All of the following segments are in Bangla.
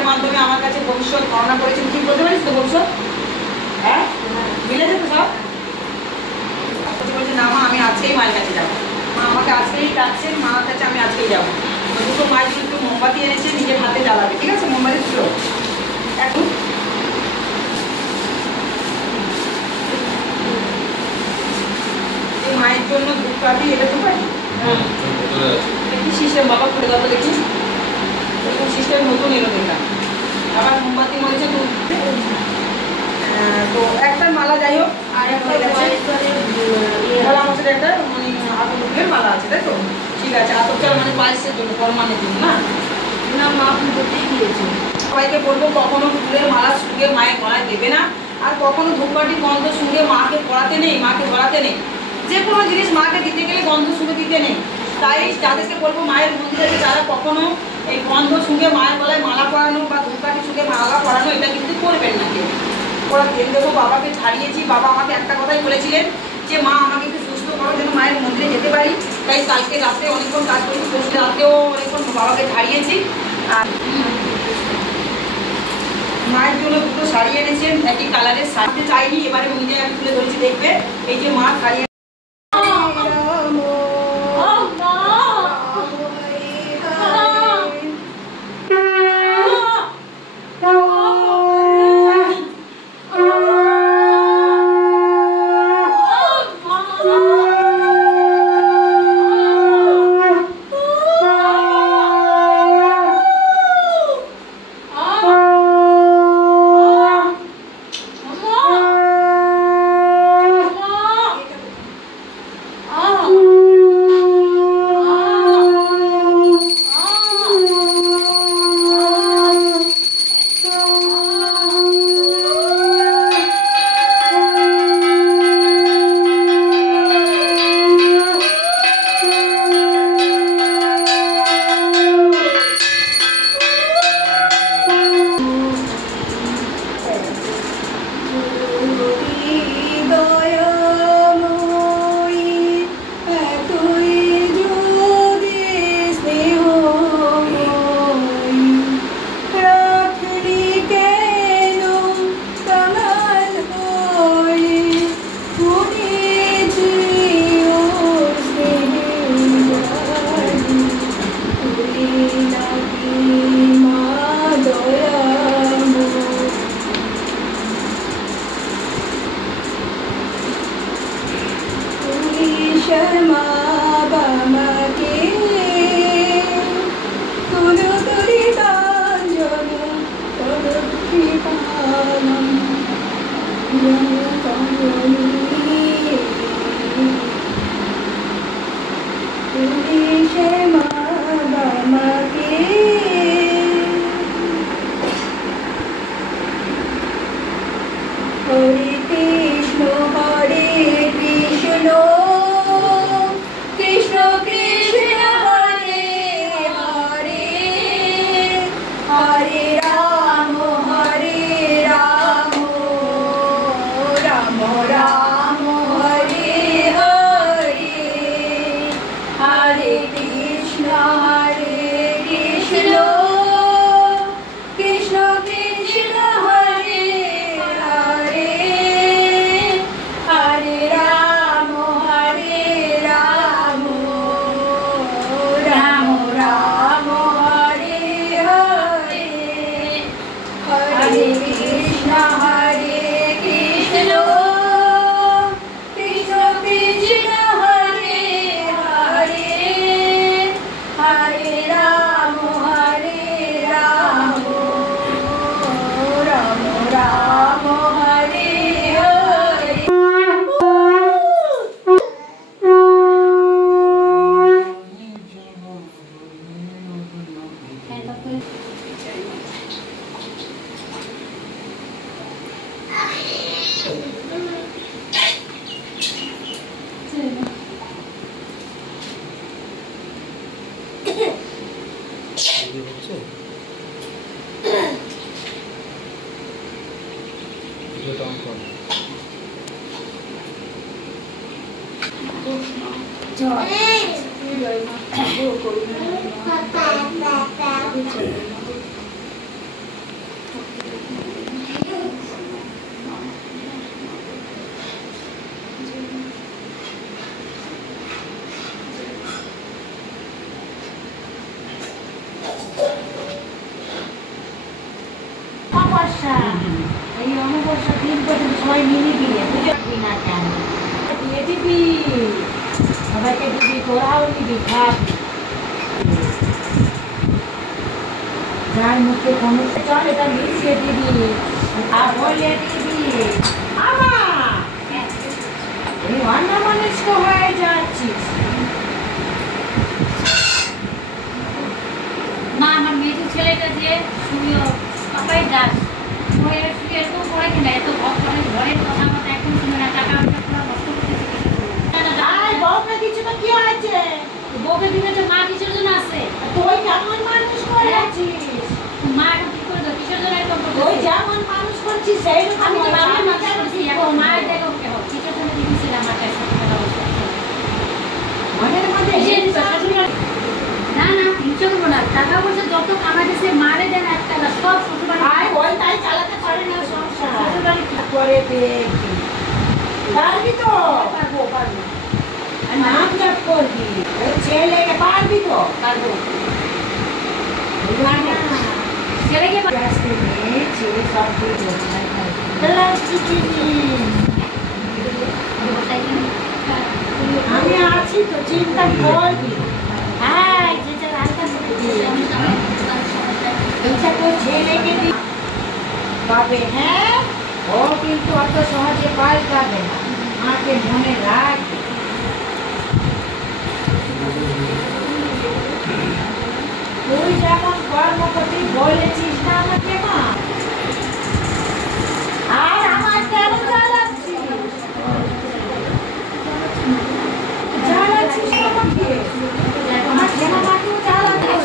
মায়ের মাধ্যমে আমার কাছে ভবিষ্যৎ বর্ণনা করেছেন। ঠিক বলতে পারিস তো ভবিষ্যৎ? হ্যাঁ, মিলে যেত সব। বলছে না মা, আমি আজকেই মায়ের কাছে যাবো। মা আমাকে আজকেই ডাকছেন, মার কাছে আমি আজকেই যাবো। দুটো মায়ের জন্য একটু মোমবাতি এনেছে, নিজের হাতে জ্বালাবে। ঠিক আছে, মোমবাতি দুটো। এখন এই মায়ের জন্য ধূপকাঠি, এটা ধূপকাঠি কি সিস্টেম বাবা খুলে দাও তো দেখি। এরকম সিস্টেম নতুন এলো দেখলাম। আবার মোমবাতি মরেছে তো একটা মালা, যাই হোক। আর একটা আমার সাথে একটা মানে আতপের মালা আছে, তাই তো? ঠিক আছে, আতপচার মানে পায়েসের জন্য, ফরমানের জন্য না? না মা পুজোতেই দিয়েছে। সবাইকে বলবো কখনো ফুলের মালা সঙ্গে মায়ের গলায় দেবে না, আর কখনো ধূপকাঠি গন্ধ সঙ্গে মাকে পড়াতে নেই, মাকে ধরাতে নেই। যে কোনো জিনিস মাকে দিতে গেলে গন্ধ শুনে দিতে নেই। তাই যাদেরকে বলবো মায়ের মন্দিরে যারা কখনো এই গন্ধ সঙ্গে মায়ের গলায় মালা পরানো বা ধূপকাঠি সঙ্গে মালা পরানো এটা কিন্তু করবেন না কেউ। ওরা তেল দেবো, বাবাকে ছাড়িয়েছি। বাবা আমাকে একটা কথাই বলেছিলেন যে মা আমাকে একটু সুস্থ করো যেন মায়ের মন্দিরে যেতে পারি। তাই কালকে রাত্রে অনেকক্ষণ কাজ করেছি, পরশু রাত্রেও অনেকক্ষণ বাবাকে ছাড়িয়েছি। আর মায়ের জন্য দুটো শাড়ি এনেছেন, একই কালারের শাড়িতে চাইনি, এবারে নিজে আমি তুলে ধরেছি, দেখবে। এই যে মা শাড়ি অমাবস্যা, এই অমাবস্যা দিন পর্যন্ত সবাই মিলে বিয়ে বুঝবি না কেন দিয়ে দিবি, সবাইকে দিবি, তোরাও নিবি, খাবি। যার মুখে কোনো চল এটা মিশিয়ে দিবি, বলে দিবি আমা এই অন্যমনস্ক হয়ে যাচ্ছিস। মা আমার মেজো ছেলেটা যে শুয়ে পাপাই দাস শুয়ে এরকম করে কিনা এত ঘরের কথা মতো একদম শুনে না, টাকা পয়সা পুরো নষ্ট করতেছে। আয় বউকে দিচ্ছ তো কি হয়েছে? বউকে দিনে যে মা কিসের জন্য আছে? তুই কেমন মানুষ করেছিস? মা এখন কি করে দেবো কিসের জন্য এরকম করতেছে? তুই যেমন মানুষ করছিস সেই আমি তো বাবার রকম মানুষ করছি, এখন মায়ের দেখো কেন কিসের জন্য দিয়েছিলাম আমার কাছে মনের মধ্যে না না হিংসা করবো না, টাকা পয়সা যত কামাইতেছে মারে দেন একটা সব শ্বশুরবাড়ি আয় ওই তাই চালাতে পারে না সংসার শ্বশুরবাড়ি করে দেখি পারবি তো? পারবো পারবো আর নাম জপ করবি, ওই ছেলেকে পারবি তো? পারবো না না ছেলেকে আজকে মেয়ে ছেলে সব দিয়ে আমি আছি তো, চিন্তা করবি। হ্যাঁ যেটা রাস্তা এইটা তো ছেলেকে দি পাবে। হ্যাঁ ও কিন্তু অত সহজে পাল্টাবে না, মাকে মনে রাখবে। তুই যেমন কর্ম করতে বলেছিস না আমাকে মা, আর আমার কেন জ্বালাচ্ছিস? জ্বালাচ্ছিস আমাকে, আমার কেন মাকেও জ্বালাচ্ছিস?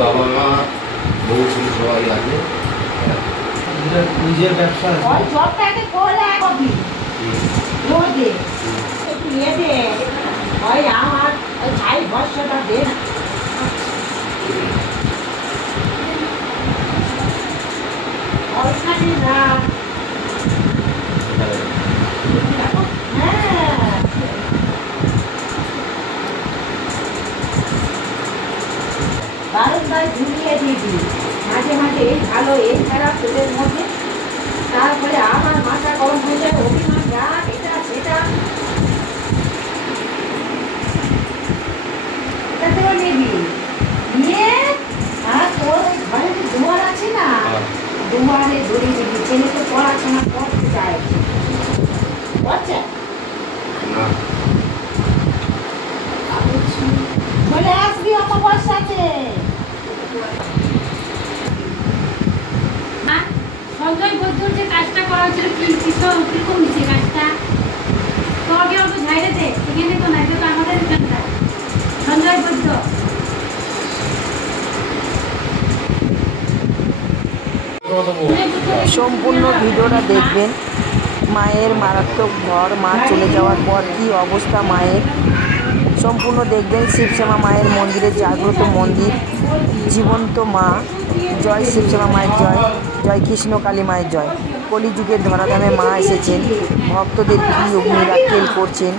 বাবা মা বউ ছেলে সবাই আছে, নিজের ব্যবসা আছে। ওই জবটাকে করে কবি রোদে একটু নিয়ে দে, ওই আমার ওই ছাই ভরসাটা দে না। ওইখানে না হ্যাঁ বারংবার ঝুলিয়ে দিবি, মাঝে মাঝে এই ভালো এই খারাপ তোদের মধ্যে, তারপরে আবার মাথা গরম হয়ে যায়, অভিমান রাগ এটা সেটা, এটাতেও নিবি নিয়ে আর তোর ওই ঘরে যে দুয়ার আছে না, দুয়ারে ধরে দিবি। ছেলে তো পড়াশোনা করতে চায় করছে না বলে আসবি আমার সাথে। মা সঞ্জয় বৈদ্যর যে কাজটা করা হয়েছিল কিরকম হয়েছে কাজটা? তো আগে অল্প ঝাইরে দে, এখানে তো নাই, তো আমাদের এখানটা সঞ্জয় বৈদ্য। সম্পূর্ণ ভিডিওটা দেখবেন। মায়ের মারাত্মক জ্বর, মা চলে যাওয়ার পর কি অবস্থা মায়ের, সম্পূর্ণ দেখবেন। শিবশ্যামা মায়ের মন্দিরে জাগ্রত মন্দির, জীবন্ত মা। জয় শিবশ্যামা মায়ের জয়, জয় কৃষ্ণ কালী মায়ের জয়। কলিযুগের ধরাধামে মা এসেছেন, ভক্তদের কি মিরাক্কেল করছেন,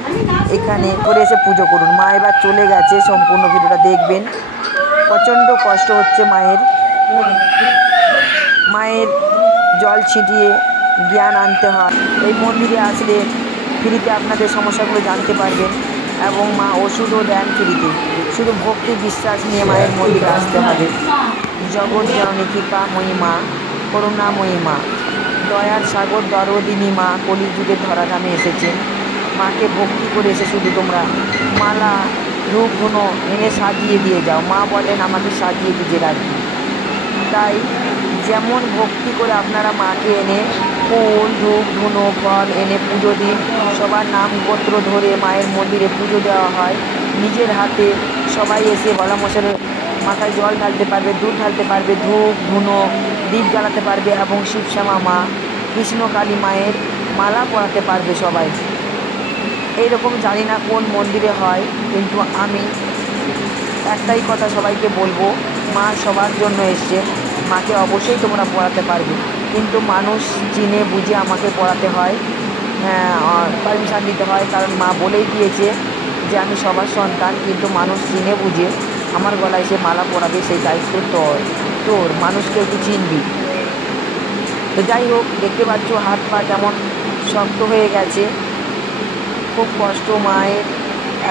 এখানে করে এসে পুজো করুন। মা এবার চলে গেছে, সম্পূর্ণ ভিডিওটা দেখবেন। প্রচণ্ড কষ্ট হচ্ছে মায়ের। মায়ের জল ছিটিয়ে জ্ঞান আনতে হয়। এই মন্দিরে আসলে ফ্রিতে আপনাদের সমস্যাগুলো জানতে পারবেন এবং মা ওষুধও দেন ফ্রিতে। শুধু ভক্তি বিশ্বাস নিয়ে মায়ের মন্দিরে আসতে হবে। জগৎ জননী কৃপাময়ী মা, করুণাময়ী মা, দয়ার সাগর দরদিনী মা কলিযুগের ধরাধামে এসেছেন। মাকে ভক্তি করে এসে শুধু তোমরা মালা রূপ ধুনো এনে সাজিয়ে দিয়ে যাও। মা বলেন আমাকে সাজিয়ে দিয়ে রাখবি। তাই যেমন ভক্তি করে আপনারা মাকে এনে ফুল ধূপ ধুনো ফল এনে পুজো দিন। সবার নাম গোত্র ধরে মায়ের মন্দিরে পুজো দেওয়া হয়। নিজের হাতে সবাই এসে গলা মশার মাথায় জল ঢালতে পারবে, দুধ ঢালতে পারবে, ধূপ ধুনো দীপ জ্বালাতে পারবে এবং শিবশ্যামা মা কৃষ্ণ কালী মায়ের মালা পরাতে পারবে সবাই। এইরকম জানি না কোন মন্দিরে হয়, কিন্তু আমি একটাই কথা সবাইকে বলবো, মা সবার জন্য এসছে, মাকে অবশ্যই তোমরা পড়াতে পারবে, কিন্তু মানুষ চিনে বুঝে আমাকে পড়াতে হয়, পারমিশান দিতে হয়। কারণ মা বলেই দিয়েছে যে আমি সবার সন্তান, কিন্তু মানুষ চিনে বুঝে আমার গলায় সে মালা পরাবে, সেই দায়িত্ব তোর মানুষকে একটু চিনবি। তো যাই হোক, দেখতে পাচ্ছ হাত পা কেমন শক্ত হয়ে গেছে, খুব কষ্ট মায়ের।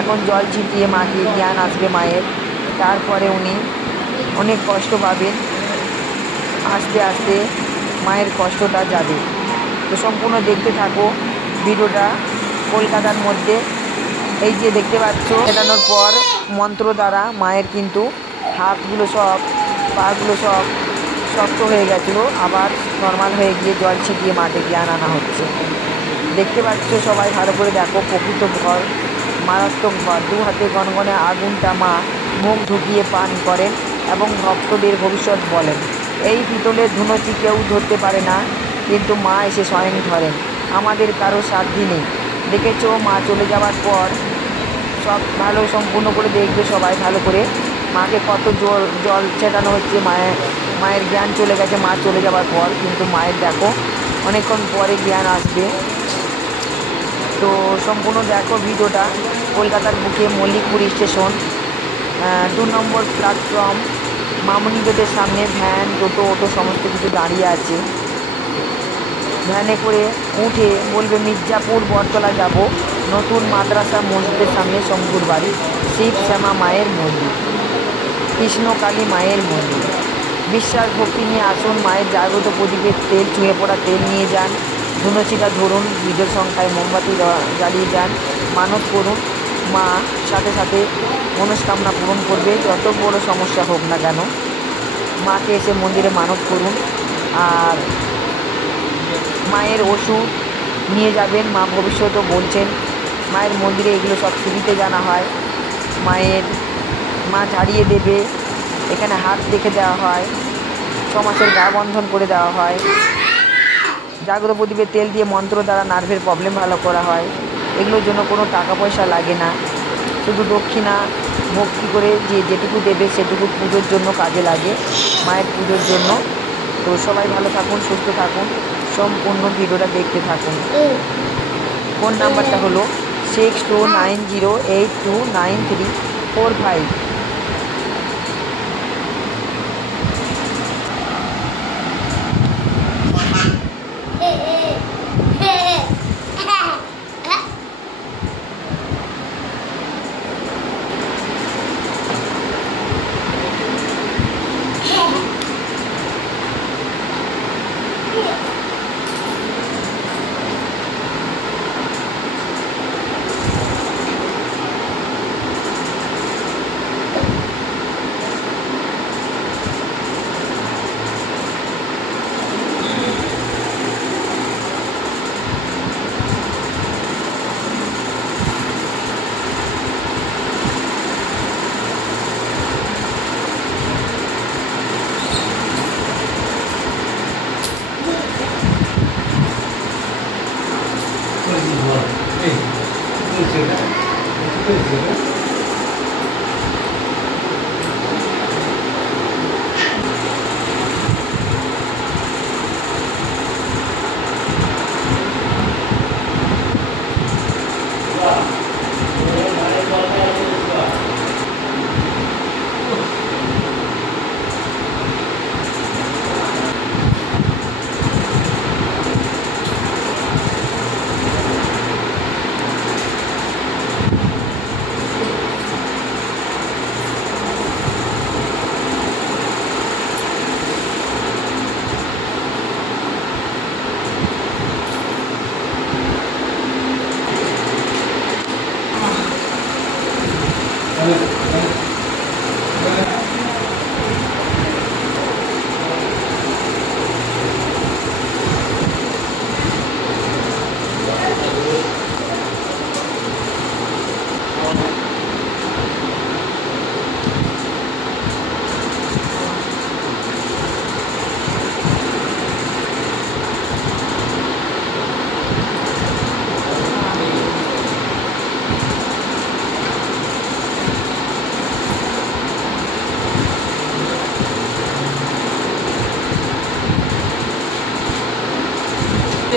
এখন জল ছিটিয়ে মাকে জ্ঞান আসবে মায়ের, তারপরে উনি অনেক কষ্ট পাবেন, আস্তে আস্তে মায়ের কষ্টটা যাবে। তো সম্পূর্ণ দেখতে থাকো ভিডিওটা। কলকাতার মধ্যে এই যে দেখতে পাচ্ছ, ফেটানোর পর মন্ত্র দ্বারা মায়ের কিন্তু হাতগুলো সব, পাগুলো সব শক্ত হয়ে গেছিলো, আবার নর্মাল হয়ে গিয়ে জল ছিটিয়ে মাকে জ্ঞান আনা হচ্ছে। দেখতে পাচ্ছ সবাই, ভালো করে দেখো। প্রকৃত ভর, মারাত্মক ভর। 2 হাতে গনগনে আগুনটা মা মুখ ঢুকিয়ে পান করেন এবং ভক্তদের ভবিষ্যৎ বলেন। এই পিতলের ধুনুচি কেউ ধরতে পারে না, কিন্তু মা এসে স্বয়ং ধরেন। আমাদের কারো সাধ্যি নেই। দেখেছো মা চলে যাওয়ার পর সব ভালো সম্পূর্ণ করে দেখবে সবাই ভালো করে। মাকে কত জল ছেটানো হচ্ছে, মায়ের জ্ঞান চলে গেছে মা চলে যাওয়ার পর, কিন্তু মায়ের দেখো অনেকক্ষণ পরে জ্ঞান আসবে। তো সম্পূর্ণ দেখো ভিডিওটা। কলকাতার বুকে মল্লিকপুর স্টেশন, 2 নম্বর প্ল্যাটফর্ম, মামনি গেটের সামনে ভ্যান, টোটো, অটো সমস্ত কিছু দাঁড়িয়ে আছে। ভ্যানে করে উঠে বলবে মির্জাপুর বটতলা যাব, নতুন মাদ্রাসা মসজিদের সামনে শঙ্কুর বাড়ি, শিব শ্যামা মায়ের মন্দির, কৃষ্ণকালী মায়ের মন্দির। বিশ্বাস ভক্তি নিয়ে আসুন। মায়ের জাগ্রত প্রদীপের তেল, চুঁয়ে পড়া তেল নিয়ে যান, ধুনুচিটা ধরুন, বিজোড় সংখ্যায় মোমবাতি জ্বালিয়ে যান, মানত করুন। মা সাথে সাথে মনস্কামনা পূরণ করবে, যত বড় সমস্যা হোক না কেন। মাকে এসে মন্দিরে মানত করুন। আর মায়ের ওষুধ নিয়ে যাবেন, মা ভবিষ্যতেও বলছেন। মায়ের মন্দিরে এগুলো সব ফ্রিতে জানা হয়। মা ঝাড়িয়ে দেবে, এখানে হাত দেখে দেওয়া হয়, 6 মাসের গা বন্ধন করে দেওয়া হয়, জাগ্রত প্রদীপের তেল দিয়ে মন্ত্র দ্বারা নার্ভের প্রবলেম ভালো করা হয়। এগুলোর জন্য কোনো টাকা পয়সা লাগে না, শুধু দক্ষিণা ভক্তি করে যেটুকু দেবে সেটুকু পুজোর জন্য কাজে লাগে, মায়ের পুজোর জন্য। তো সবাই ভালো থাকুন, সুস্থ থাকুন, সম্পূর্ণ ভিডিওটা দেখতে থাকুন। ফোন নাম্বারটা হলো 6290829345।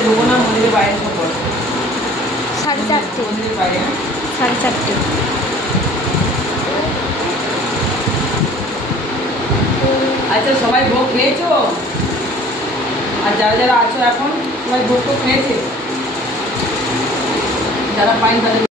ঢুকো না মন্দিরের বাইরে সব বলো। 4:30 মন্দিরের বাইরে, হ্যাঁ 4:30 আচ্ছা সবাই ভোগ খেয়েছো? আর যারা যারা আছো এখন সবাই ভোগ তো খেয়েছে, যারা পাইন তাদের